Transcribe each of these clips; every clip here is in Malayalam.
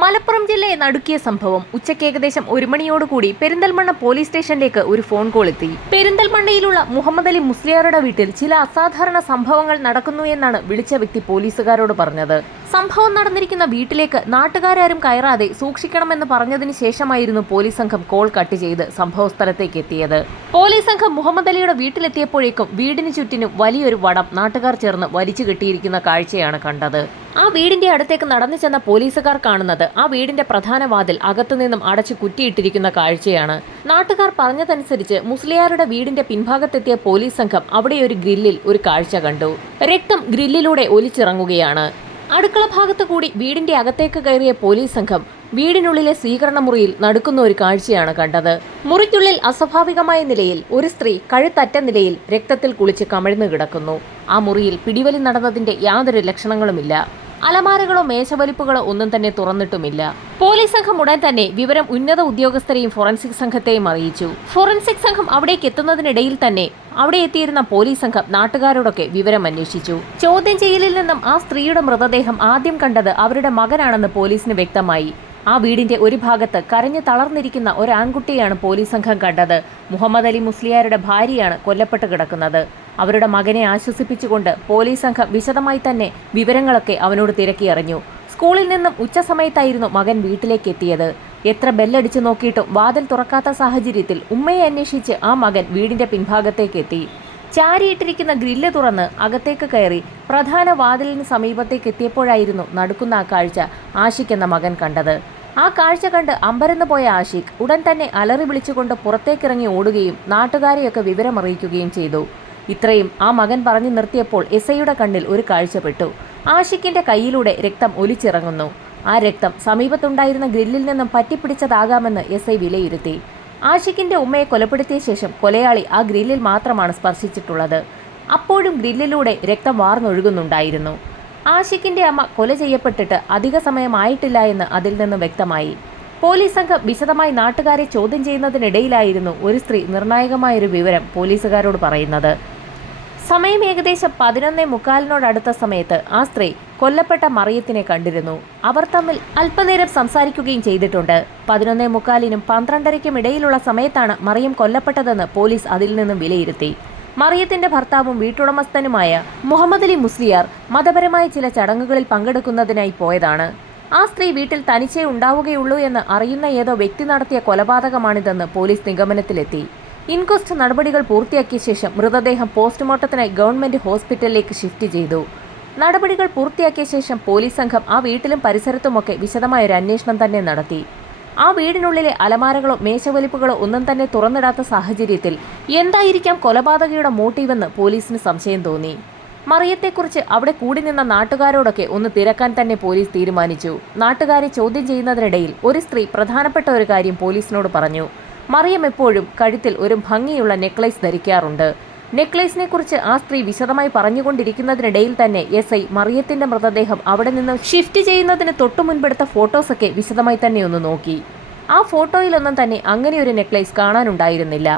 മലപ്പുറം ജില്ലയെ നടുക്കിയ സംഭവം ഉച്ചയ്ക്ക് ഏകദേശം 1 മണിയോടുകൂടി പെരിന്തൽമണ്ണ പോലീസ് സ്റ്റേഷനിലേക്ക് ഒരു ഫോൺ കോൾ എത്തി. പെരിന്തൽമണ്ണയിലുള്ള മുഹമ്മദ് അലി മുസ്ലിയാരുടെ വീട്ടിൽ ചില അസാധാരണ സംഭവങ്ങൾ നടക്കുന്നു എന്നാണ് വിളിച്ച വ്യക്തി പോലീസുകാരോട് പറഞ്ഞത്. സംഭവം നടന്നിരിക്കുന്ന വീട്ടിലേക്ക് നാട്ടുകാരും കയറാതെ സൂക്ഷിക്കണമെന്ന് പറഞ്ഞതിന് ശേഷമായിരുന്നു പോലീസ് സംഘം കോൾ കട്ട് ചെയ്ത് സംഭവ സ്ഥലത്തേക്ക് എത്തിയത്. പോലീസ് സംഘം മുഹമ്മദ് അലിയുടെ വീട്ടിലെത്തിയപ്പോഴേക്കും വീടിന് ചുറ്റിനും വലിയൊരു വടം നാട്ടുകാർ ചേർന്ന് വലിച്ചു കെട്ടിയിരിക്കുന്ന കാഴ്ചയാണ് കണ്ടത്. ആ വീടിന്റെ അടുത്തേക്ക് നടന്നു ചെന്ന പോലീസുകാർ കാണുന്നത് ആ വീടിന്റെ പ്രധാന വാതിൽ അകത്തുനിന്നും അടച്ചു കുറ്റിയിട്ടിരിക്കുന്ന കാഴ്ചയാണ്. നാട്ടുകാർ പറഞ്ഞതനുസരിച്ച് മുസ്ലിയാരുടെ വീടിന്റെ പിൻഭാഗത്തെത്തിയ പോലീസ് സംഘം അവിടെ ഒരു ഗ്രില്ലിൽ ഒരു കാഴ്ച കണ്ടു. രക്തം ഗ്രില്ലിലൂടെ ഒലിച്ചിറങ്ങുകയാണ്. അടുക്കള ഭാഗത്ത് കൂടി വീടിന്റെ അകത്തേക്ക് കയറിയ പോലീസ് സംഘം വീടിനുള്ളിലെ സ്വീകരണ മുറിയിൽ നടക്കുന്ന ഒരു കാഴ്ചയാണ് കണ്ടത്. മുറിക്കുള്ളിൽ അസ്വാഭാവികമായ നിലയിൽ ഒരു സ്ത്രീ കഴുത്തറ്റ നിലയിൽ രക്തത്തിൽ കുളിച്ച് കമിഴ്ന്നു കിടക്കുന്നു. ആ മുറിയിൽ പിടിവലി നടന്നതിന്റെ യാതൊരു ലക്ഷണങ്ങളുമില്ല. അലമാരകളോ മേശവലിപ്പുകളോ ഒന്നും തന്നെ തുറന്നിട്ടുമില്ല. പോലീസ് സംഘം ഉടൻ തന്നെ വിവരം ഉന്നത ഉദ്യോഗസ്ഥരെയും ഫോറൻസിക് സംഘത്തെയും അറിയിച്ചു. ഫോറൻസിക് സംഘം അവിടേക്ക് എത്തുന്നതിനിടയിൽ തന്നെ അവിടെ എത്തിയിരുന്ന പോലീസ് സംഘം നാട്ടുകാരോടൊക്കെ വിവരം അന്വേഷിച്ചു. ചോദ്യം ചെയ്യലിൽ നിന്നും ആ സ്ത്രീയുടെ മൃതദേഹം ആദ്യം കണ്ടത് അവരുടെ മകനാണെന്ന് പോലീസിന് വ്യക്തമായി. ആ വീടിന്റെ ഒരു ഭാഗത്ത് കരഞ്ഞു തളർന്നിരിക്കുന്ന ഒരു ആൺകുട്ടിയാണ് പോലീസ് സംഘം കണ്ടത്. മുഹമ്മദ് അലി മുസ്ലിയാരുടെ ഭാര്യയാണ് കൊല്ലപ്പെട്ട് കിടക്കുന്നത്. അവരുടെ മകനെ ആശ്വസിപ്പിച്ചുകൊണ്ട് പോലീസ് സംഘം വിശദമായി തന്നെ വിവരങ്ങളൊക്കെ അവനോട് തിരക്കിയറിഞ്ഞു. സ്കൂളിൽ നിന്നും ഉച്ചസമയത്തായിരുന്നു മകൻ വീട്ടിലേക്ക് എത്തിയത്. എത്ര ബെല്ലടിച്ചു നോക്കിയിട്ടും വാതിൽ തുറക്കാത്ത സാഹചര്യത്തിൽ ഉമ്മയെ അന്വേഷിച്ച് ആ മകൻ വീടിന്റെ പിൻഭാഗത്തേക്ക് എത്തി. ചാരിയിട്ടിരിക്കുന്ന ഗ്രില്ല് തുറന്ന് അകത്തേക്ക് കയറി പ്രധാന വാതിലിന് സമീപത്തേക്ക് എത്തിയപ്പോഴായിരുന്നു നടുക്കുന്ന ആ കാഴ്ച ആഷിഖ് എന്ന മകൻ കണ്ടത്. ആ കാഴ്ച കണ്ട് അമ്പരന്ന് പോയ ആഷിഖ് ഉടൻ തന്നെ അലറി വിളിച്ചുകൊണ്ട് പുറത്തേക്കിറങ്ങി ഓടുകയും നാട്ടുകാരെയൊക്കെ വിവരമറിയിക്കുകയും ചെയ്തു. ഇത്രയും ആ മകൻ പറഞ്ഞു നിർത്തിയപ്പോൾ എസ്ഐയുടെ കണ്ണിൽ ഒരു കാഴ്ചപ്പെട്ടു. ആഷിഖിന്റെ കയ്യിലൂടെ രക്തം ഒലിച്ചിറങ്ങുന്നു. ആ രക്തം സമീപത്തുണ്ടായിരുന്ന ഗ്രില്ലിൽ നിന്നും പറ്റിപ്പിടിച്ചതാകാമെന്ന് എസ്ഐ വിലയിരുത്തി. ആഷിഖിന്റെ ഉമ്മയെ കൊലപ്പെടുത്തിയ ശേഷം കൊലയാളി ആ ഗ്രില്ലിൽ മാത്രമാണ് സ്പർശിച്ചിട്ടുള്ളത്. അപ്പോഴും ഗ്രില്ലിലൂടെ രക്തം വാർന്നൊഴുകുന്നുണ്ടായിരുന്നു. ആഷിഖിന്റെ അമ്മ കൊല ചെയ്യപ്പെട്ടിട്ട് അധിക സമയമായിട്ടില്ല എന്ന് അതിൽ നിന്നും വ്യക്തമായി. പോലീസ് സംഘം വിശദമായി നാട്ടുകാരെ ചോദ്യം ചെയ്യുന്നതിനിടയിലായിരുന്നു ഒരു സ്ത്രീ നിർണായകമായൊരു വിവരം പോലീസുകാരോട് പറയുന്നത്. സമയം ഏകദേശം 11:45 സമയത്ത് ആ സ്ത്രീ കൊല്ലപ്പെട്ട മറിയത്തിനെ കണ്ടിരുന്നു. അവർ തമ്മിൽ അല്പനേരം സംസാരിക്കുകയും ചെയ്തിട്ടുണ്ട്. 11:45 12:30 ഇടയിലുള്ള സമയത്താണ് മറിയം കൊല്ലപ്പെട്ടതെന്ന് പോലീസ് അതിൽ നിന്നും വിലയിരുത്തി. മറിയത്തിന്റെ ഭർത്താവും വീട്ടുടമസ്ഥനുമായ മുഹമ്മദ് അലി മുസ്ലിയാർ മതപരമായ ചില ചടങ്ങുകളിൽ പങ്കെടുക്കുന്നതിനായി പോയതാണ്. ആ സ്ത്രീ വീട്ടിൽ തനിച്ചേ ഉണ്ടാവുകയുള്ളൂ എന്ന് അറിയുന്ന ഏതോ വ്യക്തി നടത്തിയ കൊലപാതകമാണിതെന്ന് പോലീസ് നിഗമനത്തിലെത്തി. ഇൻക്വസ്റ്റ് നടപടികൾ പൂർത്തിയാക്കിയ ശേഷം മൃതദേഹം പോസ്റ്റ്മോർട്ടത്തിനായി ഗവൺമെന്റ് ഹോസ്പിറ്റലിലേക്ക് ഷിഫ്റ്റ് ചെയ്തു. നടപടികൾ പൂർത്തിയാക്കിയ ശേഷം പോലീസ് സംഘം ആ വീട്ടിലും പരിസരത്തുമൊക്കെ വിശദമായൊരു അന്വേഷണം തന്നെ നടത്തി. ആ വീടിനുള്ളിലെ അലമാരകളോ മേശവലിപ്പുകളോ ഒന്നും തന്നെ തുറന്നിടാത്ത സാഹചര്യത്തിൽ എന്തായിരിക്കാം കൊലപാതകയുടെ മോട്ടീവെന്ന് പോലീസിന് സംശയം തോന്നി. മറിയത്തെക്കുറിച്ച് അവിടെ കൂടി നിന്ന നാട്ടുകാരോടൊക്കെ ഒന്ന് തിരക്കാൻ തന്നെ പോലീസ് തീരുമാനിച്ചു. നാട്ടുകാരെ ചോദ്യം ചെയ്യുന്നതിനിടയിൽ ഒരു സ്ത്രീ പ്രധാനപ്പെട്ട ഒരു കാര്യം പോലീസിനോട് പറഞ്ഞു. മറിയം എപ്പോഴും കഴുത്തിൽ ഒരു ഭംഗിയുള്ള നെക്ലേസ് ധരിക്കാറുണ്ട്. നെക്ലേസിനെ കുറിച്ച് ആ സ്ത്രീ വിശദമായി പറഞ്ഞുകൊണ്ടിരിക്കുന്നതിനിടയിൽ തന്നെ എസ്ഐ മറിയത്തിന്റെ മൃതദേഹം അവിടെ നിന്ന് ഷിഫ്റ്റ് ചെയ്യുന്നതിന് തൊട്ടു മുൻപെടുത്ത ഫോട്ടോസൊക്കെ വിശദമായി തന്നെ ഒന്ന് നോക്കി. ആ ഫോട്ടോയിലൊന്നും തന്നെ അങ്ങനെ ഒരു നെക്ലേസ് കാണാനുണ്ടായിരുന്നില്ല.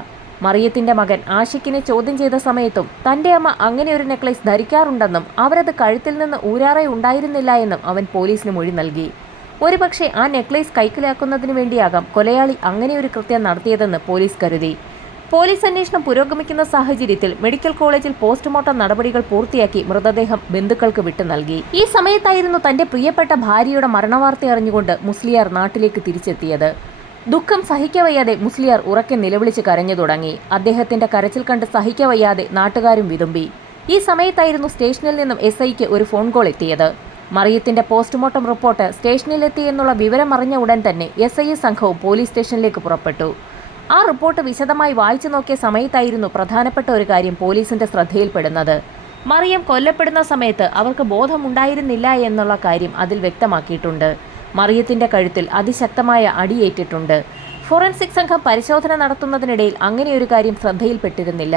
മറിയത്തിന്റെ മകൻ ആഷിഖിനെ ചോദ്യം ചെയ്ത സമയത്തും തന്റെ അമ്മ അങ്ങനെ ഒരു നെക്ലേസ് ധരിക്കാറുണ്ടെന്നും അവരത് കഴുത്തിൽ നിന്ന് ഊരാറെ ഉണ്ടായിരുന്നില്ല എന്നും അവൻ പോലീസിന് മൊഴി നൽകി. ഒരുപക്ഷെ ആ നെക്ലേസ് കൈക്കലാക്കുന്നതിന് വേണ്ടിയാകാം കൊലയാളി അങ്ങനെ ഒരു കൃത്യം നടത്തിയതെന്ന് പോലീസ് കരുതി. പോലീസ് അന്വേഷണം പുരോഗമിക്കുന്ന സാഹചര്യത്തിൽ മെഡിക്കൽ കോളേജിൽ പോസ്റ്റ്മോർട്ടം നടപടികൾ പൂർത്തിയാക്കി മൃതദേഹം ബന്ധുക്കൾക്ക് വിട്ടു നൽകി. ഈ സമയത്തായിരുന്നു തന്റെ പ്രിയപ്പെട്ട ഭാര്യയുടെ മരണവാർത്ത അറിഞ്ഞുകൊണ്ട് മുസ്ലിയാർ നാട്ടിലേക്ക് തിരിച്ചെത്തിയത്. ദുഃഖം സഹിക്കവയ്യാതെ മുസ്ലിയാർ ഉറക്കെ നിലവിളിച്ച് കരഞ്ഞു തുടങ്ങി. അദ്ദേഹത്തിന്റെ കരച്ചിൽ കണ്ട് സഹിക്കവയ്യാതെ നാട്ടുകാരും വിതുമ്പി. ഈ സമയത്തായിരുന്നു സ്റ്റേഷനിൽ നിന്നും എസ്ഐക്ക് ഒരു ഫോൺ കോൾ എത്തിയത്. മറിയത്തിന്റെ പോസ്റ്റ്മോർട്ടം റിപ്പോർട്ട് സ്റ്റേഷനിലെത്തി എന്നുള്ള വിവരം അറിഞ്ഞ ഉടൻ തന്നെ എസ്ഐ സംഘവും പോലീസ് സ്റ്റേഷനിലേക്ക് പുറപ്പെട്ടു. ആ റിപ്പോർട്ട് വിശദമായി വായിച്ചു നോക്കിയ സമയത്തായിരുന്നു പ്രധാനപ്പെട്ട ഒരു കാര്യം പോലീസിന്റെ ശ്രദ്ധയിൽപ്പെടുന്നത്. മറിയം കൊല്ലപ്പെടുന്ന സമയത്ത് അവർക്ക് ബോധമുണ്ടായിരുന്നില്ല എന്നുള്ള കാര്യം അതിൽ വ്യക്തമാക്കിയിട്ടുണ്ട്. മറിയത്തിന്റെ കഴുത്തിൽ അതിശക്തമായ അടിയേറ്റിട്ടുണ്ട്. ഫോറൻസിക് സംഘം പരിശോധന നടത്തുന്നതിനിടയിൽ അങ്ങനെയൊരു കാര്യം ശ്രദ്ധയിൽപ്പെട്ടിരുന്നില്ല.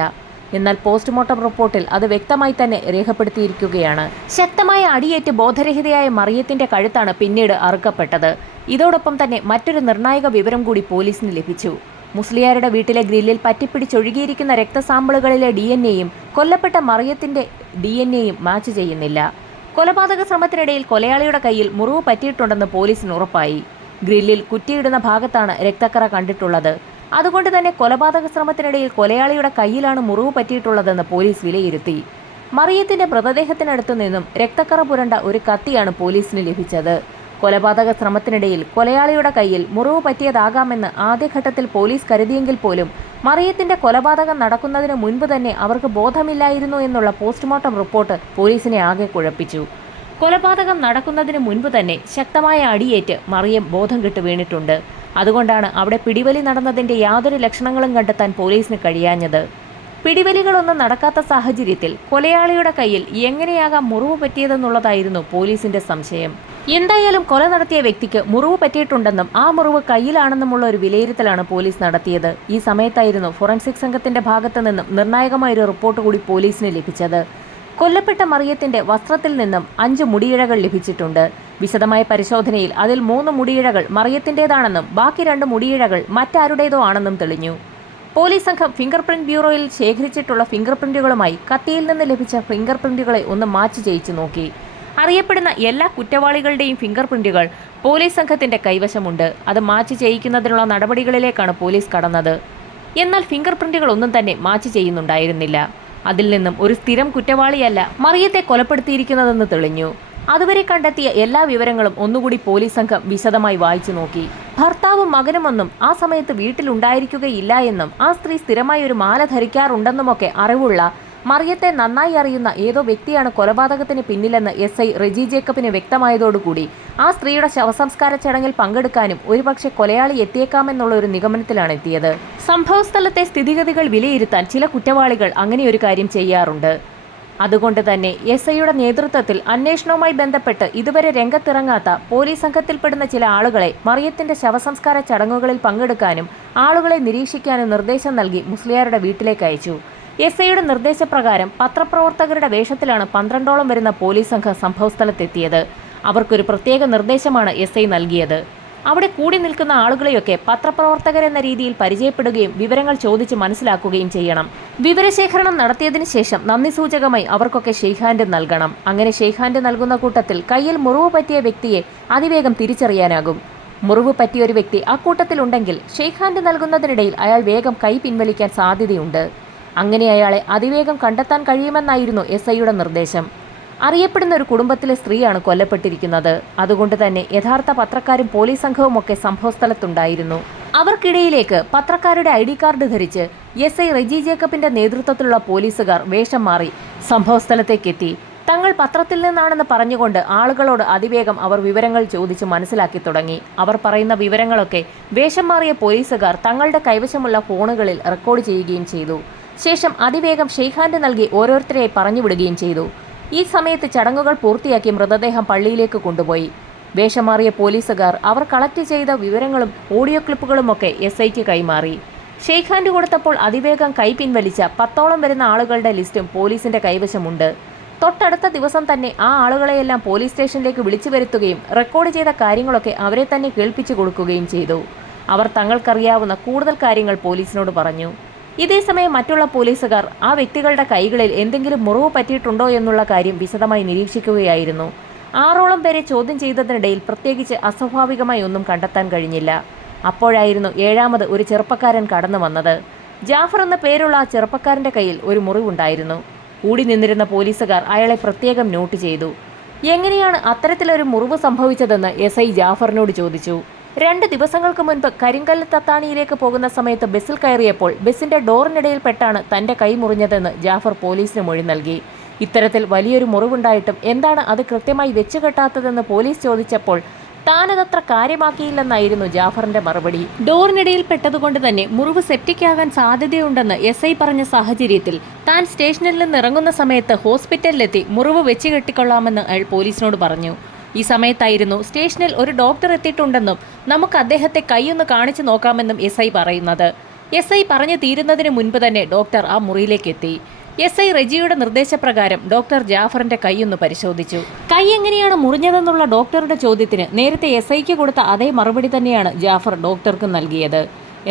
എന്നാൽ പോസ്റ്റ്മോർട്ടം റിപ്പോർട്ടിൽ അത് വ്യക്തമായി തന്നെ രേഖപ്പെടുത്തിയിരിക്കുകയാണ്. ശക്തമായ അടിയേറ്റ് ബോധരഹിതയായ മറിയത്തിന്റെ കഴുത്താണ് പിന്നീട് അറുക്കപ്പെട്ടത്. ഇതോടൊപ്പം തന്നെ മറ്റൊരു നിർണായക വിവരം കൂടി പോലീസിന് ലഭിച്ചു. മുസ്ലിയാരുടെ വീട്ടിലെ ഗ്രില്ലിൽ പറ്റിപ്പിടിച്ചൊഴുകിയിരിക്കുന്ന രക്തസാമ്പിളുകളിലെ DNA-യും കൊല്ലപ്പെട്ട മറിയത്തിന്റെ DNA-യും മാച്ച് ചെയ്യുന്നില്ല. കൊലപാതക ശ്രമത്തിനിടയിൽ കൊലയാളിയുടെ കയ്യിൽ മുറിവ് പറ്റിയിട്ടുണ്ടെന്ന് പോലീസിന് ഉറപ്പായി. ഗ്രില്ലിൽ കുറ്റിയിടുന്ന ഭാഗത്താണ് രക്തക്കറ കണ്ടിട്ടുള്ളത്. അതുകൊണ്ട് തന്നെ കൊലപാതക ശ്രമത്തിനിടയിൽ കൊലയാളിയുടെ കയ്യിലാണ് മുറിവ് പറ്റിയിട്ടുള്ളതെന്ന് പോലീസ് വിലയിരുത്തി. മറിയത്തിന്റെ മൃതദേഹത്തിനടുത്തു നിന്നും രക്തക്കറ പുരണ്ട ഒരു കത്തിയാണ് പോലീസിന് ലഭിച്ചത്. കൊലപാതക ശ്രമത്തിനിടയിൽ കൊലയാളിയുടെ കയ്യിൽ മുറിവ് പറ്റിയതാകാമെന്ന് ആദ്യഘട്ടത്തിൽ പോലീസ് കരുതിയെങ്കിൽ പോലും മറിയത്തിന്റെ കൊലപാതകം നടക്കുന്നതിന് മുൻപ് തന്നെ അവർക്ക് ബോധമില്ലായിരുന്നു എന്നുള്ള പോസ്റ്റ്മോർട്ടം റിപ്പോർട്ട് പോലീസിനെ ആകെ കുഴപ്പിച്ചു. കൊലപാതകം നടക്കുന്നതിന് മുൻപ് തന്നെ ശക്തമായ അടിയേറ്റ് മറിയം ബോധം കെട്ട് വീണിട്ടുണ്ട്. അതുകൊണ്ടാണ് അവിടെ പിടിവലി നടന്നതിന്റെ യാതൊരു ലക്ഷണങ്ങളും കണ്ടെത്താൻ പോലീസിന് കഴിയാഞ്ഞത്. പിടിവലികളൊന്നും നടക്കാത്ത സാഹചര്യത്തിൽ കൊലയാളിയുടെ കയ്യിൽ എങ്ങനെയാകാം മുറിവ് പറ്റിയതെന്നുള്ളതായിരുന്നു പോലീസിന്റെ സംശയം. എന്തായാലും കൊല നടത്തിയ വ്യക്തിക്ക് മുറിവ് പറ്റിയിട്ടുണ്ടെന്നും ആ മുറിവ് കയ്യിലാണെന്നുമുള്ള ഒരു വിലയിരുത്തലാണ് പോലീസ് നടത്തിയത്. ഈ സമയത്തായിരുന്നു ഫോറൻസിക് സംഘത്തിന്റെ ഭാഗത്തു നിന്നും നിർണായകമായൊരു റിപ്പോർട്ട് കൂടി പോലീസിന് ലഭിച്ചത്. കൊല്ലപ്പെട്ട മറിയത്തിന്റെ വസ്ത്രത്തിൽ നിന്നും 5 മുടിയിഴകൾ ലഭിച്ചിട്ടുണ്ട്. വിശദമായ പരിശോധനയിൽ അതിൽ 3 മുടിയിഴകൾ മറിയത്തിന്റേതാണെന്നും ബാക്കി 2 മുടിയിഴകൾ മറ്റാരുടേതോ ആണെന്നും തെളിഞ്ഞു. പോലീസ് സംഘം ഫിംഗർ പ്രിന്റ് ബ്യൂറോയിൽ ശേഖരിച്ചിട്ടുള്ള ഫിംഗർ പ്രിന്റുകളുമായി കത്തിയിൽ നിന്ന് ലഭിച്ച ഫിംഗർ പ്രിന്റുകളെ ഒന്ന് മാച്ച് ചെയ്യിച്ചു നോക്കി. അറിയപ്പെടുന്ന എല്ലാ കുറ്റവാളികളുടെയും ഫിംഗർ പ്രിന്റുകൾ പോലീസ് സംഘത്തിന്റെ കൈവശമുണ്ട്. അത് മാച്ച് ചെയ്യിക്കുന്നതിനുള്ള നടപടികളിലേക്കാണ് പോലീസ് കടന്നത്. എന്നാൽ ഫിംഗർ പ്രിന്റുകൾ ഒന്നും തന്നെ മാച്ച് ചെയ്യുന്നുണ്ടായിരുന്നില്ല. അതിൽ നിന്നും ഒരു സ്ഥിരം കുറ്റവാളിയല്ല മറിയത്തെ കൊലപ്പെടുത്തിയിരിക്കുന്നതെന്ന് തെളിഞ്ഞു. അതുവരെ കണ്ടെത്തിയ എല്ലാ വിവരങ്ങളും ഒന്നുകൂടി പോലീസ് സംഘം വിശദമായി വായിച്ചു നോക്കി. ഭർത്താവും മകനുമൊന്നും ആ സമയത്ത് വീട്ടിലുണ്ടായിരിക്കുകയില്ല എന്നും ആ സ്ത്രീ സ്ഥിരമായി ഒരു മാല ധരിക്കാറുണ്ടെന്നുമൊക്കെ അറിവുള്ള മറിയത്തെ നന്നായി അറിയുന്ന ഏതോ വ്യക്തിയാണ് കൊലപാതകത്തിന് പിന്നിലെന്ന് SI റെജി ജേക്കബിന് വ്യക്തമായതോടുകൂടി ആ സ്ത്രീയുടെ ശവസംസ്കാര ചടങ്ങിൽ പങ്കെടുക്കാനും ഒരുപക്ഷെ കൊലയാളി എത്തിയേക്കാമെന്നുള്ള ഒരു നിഗമനത്തിലാണ് എത്തിയത്. സംഭവസ്ഥലത്തെ സ്ഥിതിഗതികൾ വിലയിരുത്താൻ ചില കുറ്റവാളികൾ അങ്ങനെ ഒരു കാര്യം ചെയ്യാറുണ്ട്. അതുകൊണ്ട് തന്നെ SIയുടെ നേതൃത്വത്തിൽ അന്വേഷണവുമായി ബന്ധപ്പെട്ട് ഇതുവരെ രംഗത്തിറങ്ങാത്ത പോലീസ് സംഘത്തിൽപ്പെടുന്ന ചില ആളുകളെ മറിയത്തിന്റെ ശവസംസ്കാര ചടങ്ങുകളിൽ പങ്കെടുക്കാനും ആളുകളെ നിരീക്ഷിക്കാനും നിർദ്ദേശം നൽകി മുസ്ലിയാരുടെ വീട്ടിലേക്ക് അയച്ചു. SIയുടെ നിർദ്ദേശപ്രകാരം പത്രപ്രവർത്തകരുടെ വേഷത്തിലാണ് 12ഓളം വരുന്ന പോലീസ് സംഘം സംഭവസ്ഥലത്തെത്തിയത്. അവർക്കൊരു പ്രത്യേക നിർദ്ദേശമാണ് SI നൽകിയത്. അവിടെ കൂടി നിൽക്കുന്ന ആളുകളെയൊക്കെ പത്രപ്രവർത്തകരെന്ന രീതിയിൽ പരിചയപ്പെടുകയും വിവരങ്ങൾ ചോദിച്ച് മനസ്സിലാക്കുകയും ചെയ്യണം. വിവരശേഖരണം നടത്തിയതിനു ശേഷം നന്ദി സൂചകമായി അവർക്കൊക്കെ ഷെയ്ക്ക് ഹാൻഡ് നൽകണം. അങ്ങനെ ഷെയ്ക്ക് ഹാൻഡ് നൽകുന്ന കൂട്ടത്തിൽ കയ്യിൽ മുറിവ് പറ്റിയ വ്യക്തിയെ അതിവേഗം തിരിച്ചറിയാനാകും. മുറിവ് പറ്റിയ ഒരു വ്യക്തി അക്കൂട്ടത്തിലുണ്ടെങ്കിൽ ഷെയ്ക്ക് ഹാൻഡ് നൽകുന്നതിനിടയിൽ അയാൾ വേഗം കൈ പിൻവലിക്കാൻ സാധ്യതയുണ്ട്. അങ്ങനെ അയാളെ അതിവേഗം കണ്ടെത്താൻ കഴിയുമെന്നായിരുന്നു SIയുടെ നിർദ്ദേശം. അറിയപ്പെടുന്ന ഒരു കുടുംബത്തിലെ സ്ത്രീയാണ് കൊല്ലപ്പെട്ടിരിക്കുന്നത്. അതുകൊണ്ട് തന്നെ യഥാർത്ഥ പത്രക്കാരും പോലീസ് സംഘവുമൊക്കെ സംഭവസ്ഥലത്തുണ്ടായിരുന്നു. അവർക്കിടയിലേക്ക് പത്രക്കാരുടെ ID കാർഡ് ധരിച്ച് SI റെജി ജേക്കബിന്റെ നേതൃത്വത്തിലുള്ള പോലീസുകാർ വേഷം മാറി സംഭവസ്ഥലത്തേക്കെത്തി. തങ്ങൾ പത്രത്തിൽ നിന്നാണെന്ന് പറഞ്ഞുകൊണ്ട് ആളുകളോട് അതിവേഗം അവർ വിവരങ്ങൾ ചോദിച്ച് മനസ്സിലാക്കി തുടങ്ങി. അവർ പറയുന്ന വിവരങ്ങളൊക്കെ വേഷം മാറിയ പോലീസുകാർ തങ്ങളുടെ കൈവശമുള്ള ഫോണുകളിൽ റെക്കോർഡ് ചെയ്യുകയും ചെയ്തു. ശേഷം അതിവേഗം ഷെയ്ക്ക് ഹാൻഡ് നൽകി ഓരോരുത്തരെയായി പറഞ്ഞുവിടുകയും ചെയ്തു. ഈ സമയത്ത് ചടങ്ങുകൾ പൂർത്തിയാക്കി മൃതദേഹം പള്ളിയിലേക്ക് കൊണ്ടുപോയി. വേഷം മാറിയ പോലീസുകാർ അവർ കളക്ട് ചെയ്ത വിവരങ്ങളും ഓഡിയോ ക്ലിപ്പുകളുമൊക്കെ SIക്ക് കൈമാറി. ഷെയ്ക്ക് ഹാൻഡ് കൊടുത്തപ്പോൾ അതിവേഗം കൈ പിൻവലിച്ച 10ഓളം വരുന്ന ആളുകളുടെ ലിസ്റ്റും പോലീസിന്റെ കൈവശമുണ്ട്. തൊട്ടടുത്ത ദിവസം തന്നെ ആ ആളുകളെയെല്ലാം പോലീസ് സ്റ്റേഷനിലേക്ക് വിളിച്ചു വരുത്തുകയും റെക്കോർഡ് ചെയ്ത കാര്യങ്ങളൊക്കെ അവരെ തന്നെ കേൾപ്പിച്ചു കൊടുക്കുകയും ചെയ്തു. അവർ തങ്ങൾക്കറിയാവുന്ന കൂടുതൽ കാര്യങ്ങൾ പോലീസിനോട് പറഞ്ഞു. ഇതേസമയം മറ്റുള്ള പോലീസുകാർ ആ വ്യക്തികളുടെ കൈകളിൽ എന്തെങ്കിലും മുറിവ് പറ്റിയിട്ടുണ്ടോ എന്നുള്ള കാര്യം വിശദമായി നിരീക്ഷിക്കുകയായിരുന്നു. 6ഓളം പേരെ ചോദ്യം ചെയ്തതിനിടയിൽ പ്രത്യേകിച്ച് അസ്വാഭാവികമായി ഒന്നും കണ്ടെത്താൻ കഴിഞ്ഞില്ല. അപ്പോഴായിരുന്നു 7ാമത് ഒരു ചെറുപ്പക്കാരൻ കടന്നു വന്നത്. ജാഫർ എന്ന പേരുള്ള ആ ചെറുപ്പക്കാരന്റെ കയ്യിൽ ഒരു മുറിവുണ്ടായിരുന്നു. കൂടി നിന്നിരുന്ന പോലീസുകാർ അയാളെ പ്രത്യേകം നോട്ട് ചെയ്തു. എങ്ങനെയാണ് അത്തരത്തിലൊരു മുറിവ് സംഭവിച്ചതെന്ന് SI ജാഫറിനോട് ചോദിച്ചു. 2 ദിവസങ്ങൾക്ക് മുൻപ് കരിങ്കല്ല് തത്താണിയിലേക്ക് പോകുന്ന സമയത്ത് ബസ്സിൽ കയറിയപ്പോൾ ബസ്സിന്റെ ഡോറിനിടയിൽ പെട്ടാണ് തന്റെ കൈ മുറിഞ്ഞതെന്ന് ജാഫർ പോലീസിന് മൊഴി നൽകി. ഇത്തരത്തിൽ വലിയൊരു മുറിവുണ്ടായിട്ടും എന്താണ് അത് കൃത്യമായി വെച്ചുകെട്ടാത്തതെന്ന് പോലീസ് ചോദിച്ചപ്പോൾ താനതത്ര കാര്യമാക്കിയില്ലെന്നായിരുന്നു ജാഫറിന്റെ മറുപടി. ഡോറിനിടയിൽ പെട്ടതുകൊണ്ട് തന്നെ മുറിവ് സെപ്റ്റിക് ആകാൻ സാധ്യതയുണ്ടെന്ന് SI പറഞ്ഞ സാഹചര്യത്തിൽ താൻ സ്റ്റേഷനിൽ നിന്ന് ഇറങ്ങുന്ന സമയത്ത് ഹോസ്പിറ്റലിലെത്തി മുറിവ് വെച്ച് കെട്ടിക്കൊള്ളാമെന്ന് അയാൾ പോലീസിനോട് പറഞ്ഞു. ഈ സമയത്തായിരുന്നു സ്റ്റേഷനിൽ ഒരു ഡോക്ടർ എത്തിയിട്ടുണ്ടെന്നും നമുക്ക് അദ്ദേഹത്തെ കൈയൊന്ന് കാണിച്ചു നോക്കാമെന്നും SI പറയുന്നത്. SI പറഞ്ഞു തീരുന്നതിന് മുൻപ് തന്നെ ഡോക്ടർ ആ മുറിയിലേക്ക് എത്തി. SI റെജിയുടെ നിർദ്ദേശപ്രകാരം ഡോക്ടർ ജാഫറിന്റെ കൈയൊന്ന് പരിശോധിച്ചു. കൈ എങ്ങനെയാണ് മുറിഞ്ഞതെന്നുള്ള ഡോക്ടറുടെ ചോദ്യത്തിന് നേരത്തെ SIക്ക് കൊടുത്ത അതേ മറുപടി തന്നെയാണ് ജാഫർ ഡോക്ടർക്ക് നൽകിയത്.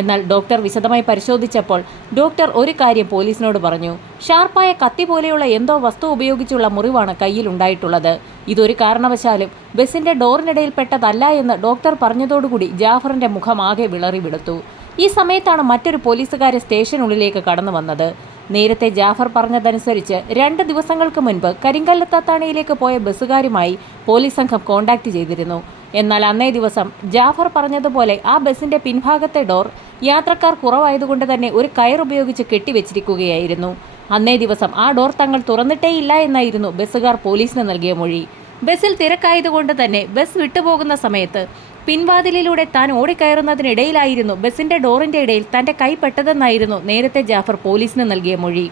എന്നാൽ ഡോക്ടർ വിശദമായി പരിശോധിച്ചപ്പോൾ ഡോക്ടർ ഒരു കാര്യം പോലീസിനോട് പറഞ്ഞു. ഷാർപ്പായ കത്തി പോലെയുള്ള എന്തോ വസ്തു ഉപയോഗിച്ചുള്ള മുറിവാണ് കയ്യിലുണ്ടായിട്ടുള്ളത്. ഇതൊരു കാരണവശാലും ബസിന്റെ ഡോറിനിടയിൽ പെട്ടതല്ല എന്ന് ഡോക്ടർ പറഞ്ഞതോടുകൂടി ജാഫറിന്റെ മുഖം ആകെ വിളറി വിടുത്തു. ഈ സമയത്താണ് മറ്റൊരു പോലീസുകാരൻ സ്റ്റേഷനുള്ളിലേക്ക് കടന്നു വന്നത്. നേരത്തെ ജാഫർ പറഞ്ഞതനുസരിച്ച് 2 ദിവസങ്ങൾക്ക് മുൻപ് കരിങ്കല്ലത്താണിയിലേക്ക് പോയ ബസ്സുകാരുമായി പോലീസ് സംഘം കോണ്ടാക്ട് ചെയ്തിരുന്നു. എന്നാൽ അന്നേ ദിവസം ജാഫർ പറഞ്ഞതുപോലെ ആ ബസിന്റെ പിൻഭാഗത്തെ ഡോർ യാത്രക്കാർ കുറവായതുകൊണ്ട് തന്നെ ഒരു കയർ ഉപയോഗിച്ച് കെട്ടിവെച്ചിരിക്കുകയായിരുന്നു. അന്നേ ദിവസം ആ ഡോർ തങ്ങൾ തുറന്നിട്ടേയില്ല എന്നായിരുന്നു ബസ്സുകാർ പോലീസിന് നൽകിയ മൊഴി. ബസ്സിൽ തിരക്കായതുകൊണ്ട് തന്നെ ബസ് വിട്ടുപോകുന്ന സമയത്ത് പിൻവാതിലിലൂടെ താൻ ഓടിക്കയറുന്നതിനിടയിലായിരുന്നു ബസിന്റെ ഡോറിന്റെ ഇടയിൽ തന്റെ കൈ പെട്ടതെന്നായിരുന്നു നേരത്തെ ജാഫർ പോലീസിന് നൽകിയ മൊഴി.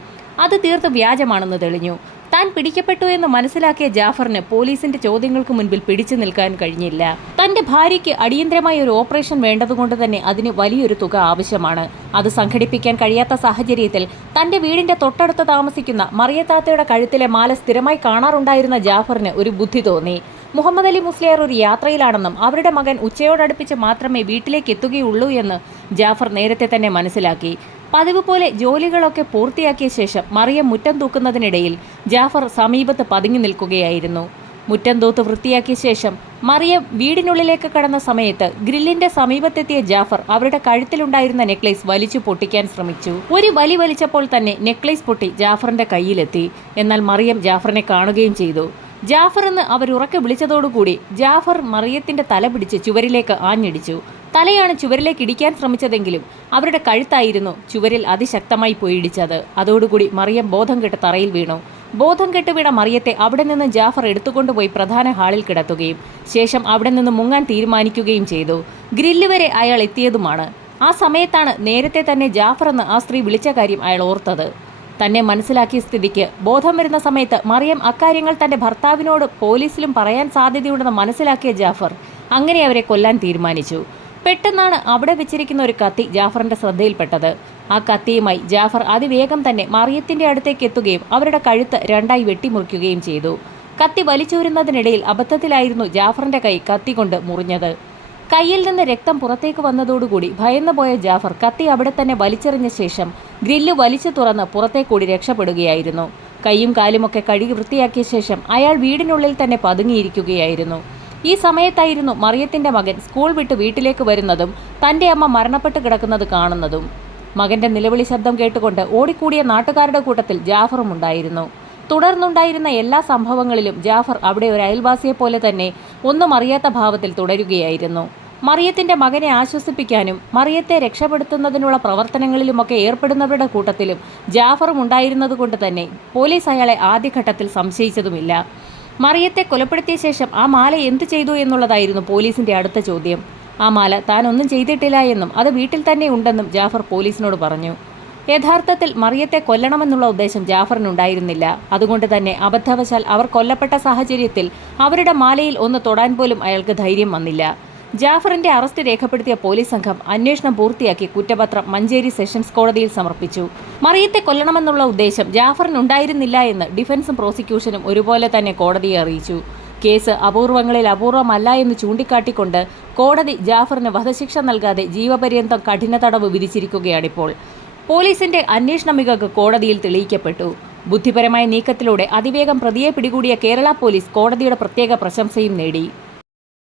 അത് തീർത്തും വ്യാജമാണെന്ന് തെളിഞ്ഞു. താൻ പിടിക്കപ്പെട്ടു എന്ന് മനസ്സിലാക്കിയ ജാഫറിന് പോലീസിന്റെ ചോദ്യങ്ങൾക്ക് മുൻപിൽ പിടിച്ചു നിൽക്കാൻ കഴിഞ്ഞില്ല. തന്റെ ഭാര്യയ്ക്ക് അടിയന്തരമായ ഒരു ഓപ്പറേഷൻ വേണ്ടതുകൊണ്ട് തന്നെ അതിന് വലിയൊരു തുക ആവശ്യമാണ്. അത് സംഘടിപ്പിക്കാൻ കഴിയാത്ത സാഹചര്യത്തിൽ തന്റെ വീടിന്റെ തൊട്ടടുത്ത് താമസിക്കുന്ന മറിയത്താത്തയുടെ കഴുത്തിലെ മാല സ്ഥിരമായി കാണാറുണ്ടായിരുന്ന ജാഫറിന് ഒരു ബുദ്ധി തോന്നി. മുഹമ്മദ് അലി മുസ്ലിയാർ ഒരു യാത്രയിലാണെന്നും അവരുടെ മകൻ ഉച്ചയോടടുപ്പിച്ച് മാത്രമേ വീട്ടിലേക്ക് എത്തുകയുള്ളൂ എന്ന് ജാഫർ നേരത്തെ തന്നെ മനസ്സിലാക്കി. പതിവ് പോലെ ജോലികളൊക്കെ പൂർത്തിയാക്കിയ ശേഷം മറിയം മുറ്റം തൂക്കുന്നതിനിടയിൽ ജാഫർ സമീപത്ത് പതുങ്ങി നിൽക്കുകയായിരുന്നു. മുറ്റം തൂത്ത് വൃത്തിയാക്കിയ ശേഷം മറിയം വീടിനുള്ളിലേക്ക് കടന്ന സമയത്ത് ഗ്രില്ലിന്റെ സമീപത്തെത്തിയ ജാഫർ അവരുടെ കഴുത്തിലുണ്ടായിരുന്ന നെക്ലേസ് വലിച്ചു പൊട്ടിക്കാൻ ശ്രമിച്ചു. ഒരു വലി വലിച്ചപ്പോൾ തന്നെ നെക്ലേസ് പൊട്ടി ജാഫറിന്റെ കയ്യിലെത്തി. എന്നാൽ മറിയം ജാഫറിനെ കാണുകയും ചെയ്തു. ജാഫർ എന്ന് അവരുറക്കെ വിളിച്ചതോടുകൂടി ജാഫർ മറിയത്തിന്റെ തല പിടിച്ച് ചുവരിലേക്ക് ആഞ്ഞിടിച്ചു. തലയാണ് ചുവരിലേക്ക് ഇടിക്കാൻ ശ്രമിച്ചതെങ്കിലും അവരുടെ കഴുത്തായിരുന്നു ചുവരിൽ അതിശക്തമായി പോയി ഇടിച്ചത്. അതോടുകൂടി മറിയം ബോധം കെട്ട് തറയിൽ വീണു. ബോധം കെട്ട് വീണ മറിയത്തെ അവിടെ നിന്ന് ജാഫർ എടുത്തുകൊണ്ടുപോയി പ്രധാന ഹാളിൽ കിടത്തുകയും ശേഷം അവിടെ നിന്ന് മുങ്ങാൻ തീരുമാനിക്കുകയും ചെയ്തു. ഗ്രില്ല് വരെ അയാൾ എത്തിയതുമാണ്. ആ സമയത്താണ് നേരത്തെ തന്നെ ജാഫർ എന്ന് ആ സ്ത്രീ വിളിച്ച കാര്യം അയാൾ ഓർത്തത്. തന്നെ മനസ്സിലാക്കിയ സ്ഥിതിക്ക് ബോധം വരുന്ന സമയത്ത് മറിയം അക്കാര്യങ്ങൾ തന്റെ ഭർത്താവിനോട് പോലീസിലും പറയാൻ സാധ്യതയുണ്ടെന്ന് മനസ്സിലാക്കിയ ജാഫർ അങ്ങനെ അവരെ കൊല്ലാൻ തീരുമാനിച്ചു. പെട്ടെന്നാണ് അവിടെ വെച്ചിരിക്കുന്ന ഒരു കത്തി ജാഫറിന്റെ ശ്രദ്ധയിൽപ്പെട്ടത്. ആ കത്തിയുമായി ജാഫർ അതിവേഗം തന്നെ മറിയത്തിന്റെ അടുത്തേക്ക് എത്തുകയും അവരുടെ കഴുത്ത് 2ആയി വെട്ടിമുറിക്കുകയും ചെയ്തു. കത്തി വലിച്ചൂരുന്നതിനിടയിൽ അബദ്ധത്തിലായിരുന്നു ജാഫറിന്റെ കൈ കത്തി കൊണ്ട് മുറിഞ്ഞത്. കയ്യിൽ നിന്ന് രക്തം പുറത്തേക്ക് വന്നതോടുകൂടി ഭയന്നു പോയ ജാഫർ കത്തി അവിടെ തന്നെ വലിച്ചെറിഞ്ഞ ശേഷം ഗ്രില്ല് വലിച്ചു തുറന്ന് പുറത്തേക്കൂടി രക്ഷപ്പെടുകയായിരുന്നു. കൈയും കാലുമൊക്കെ കഴുകി വൃത്തിയാക്കിയ ശേഷം അയാൾ വീടിനുള്ളിൽ തന്നെ പതുങ്ങിയിരിക്കുകയായിരുന്നു. ഈ സമയത്തായിരുന്നു മറിയത്തിന്റെ മകൻ സ്കൂൾ വിട്ട് വീട്ടിലേക്ക് വരുന്നതും തന്റെ അമ്മ മരണപ്പെട്ട് കിടക്കുന്നത് കാണുന്നതും. മകന്റെ നിലവിളി ശബ്ദം കേട്ടുകൊണ്ട് ഓടിക്കൂടിയ നാട്ടുകാരുടെ കൂട്ടത്തിൽ ജാഫറും ഉണ്ടായിരുന്നു. തുടർന്നുണ്ടായിരുന്ന എല്ലാ സംഭവങ്ങളിലും ജാഫർ അവിടെ ഒരു അയൽവാസിയെപ്പോലെ തന്നെ ഒന്നും അറിയാത്ത ഭാവത്തിൽ തുടരുകയായിരുന്നു. മറിയത്തിന്റെ മകനെ ആശ്വസിപ്പിക്കാനും മറിയത്തെ രക്ഷപ്പെടുത്തുന്നതിനുള്ള പ്രവർത്തനങ്ങളിലുമൊക്കെ ഏർപ്പെടുന്നവരുടെ കൂട്ടത്തിലും ജാഫറും ഉണ്ടായിരുന്നതുകൊണ്ട് തന്നെ പോലീസ് അയാളെ ആദ്യഘട്ടത്തിൽ സംശയിച്ചതുമില്ല. മറിയത്തെ കൊലപ്പെടുത്തിയ ശേഷം ആ മാല എന്തു ചെയ്തു എന്നുള്ളതായിരുന്നു പോലീസിന്റെ അടുത്ത ചോദ്യം. ആ മാല താൻ ഒന്നും ചെയ്തിട്ടില്ല എന്നും അത് വീട്ടിൽ തന്നെ ഉണ്ടെന്നും ജാഫർ പോലീസിനോട് പറഞ്ഞു. യഥാർത്ഥത്തിൽ മറിയത്തെ കൊല്ലണമെന്നുള്ള ഉദ്ദേശം ജാഫറിനുണ്ടായിരുന്നില്ല. അതുകൊണ്ട് തന്നെ അബദ്ധവശാൽ അവർ കൊല്ലപ്പെട്ട സാഹചര്യത്തിൽ അവരുടെ മാലയിൽ ഒന്ന് തൊടാൻ പോലും അയാൾക്ക് ധൈര്യം വന്നില്ല. ജാഫറിന്റെ അറസ്റ്റ് രേഖപ്പെടുത്തിയ പോലീസ് സംഘം അന്വേഷണം പൂർത്തിയാക്കി കുറ്റപത്രം മഞ്ചേരി സെഷൻസ് കോടതിയിൽ സമർപ്പിച്ചു. മറിയത്തെ കൊല്ലണമെന്നുള്ള ഉദ്ദേശം ജാഫറിനുണ്ടായിരുന്നില്ല എന്ന് ഡിഫൻസും പ്രോസിക്യൂഷനും ഒരുപോലെ തന്നെ കോടതിയെ അറിയിച്ചു. കേസ് അപൂർവങ്ങളിൽ അപൂർവമല്ല എന്ന് ചൂണ്ടിക്കാട്ടിക്കൊണ്ട് കോടതി ജാഫറിന് വധശിക്ഷ നൽകാതെ ജീവപര്യന്തം കഠിന തടവ് വിധിച്ചിരിക്കുകയാണിപ്പോൾ. പോലീസിന്റെ അന്വേഷണ മികവ് കോടതിയിൽ തെളിയിക്കപ്പെട്ടു. ബുദ്ധിപരമായ നീക്കത്തിലൂടെ അതിവേഗം പ്രതിയെ പിടികൂടിയ കേരള പോലീസ് കോടതിയുടെ പ്രത്യേക പ്രശംസയും നേടി.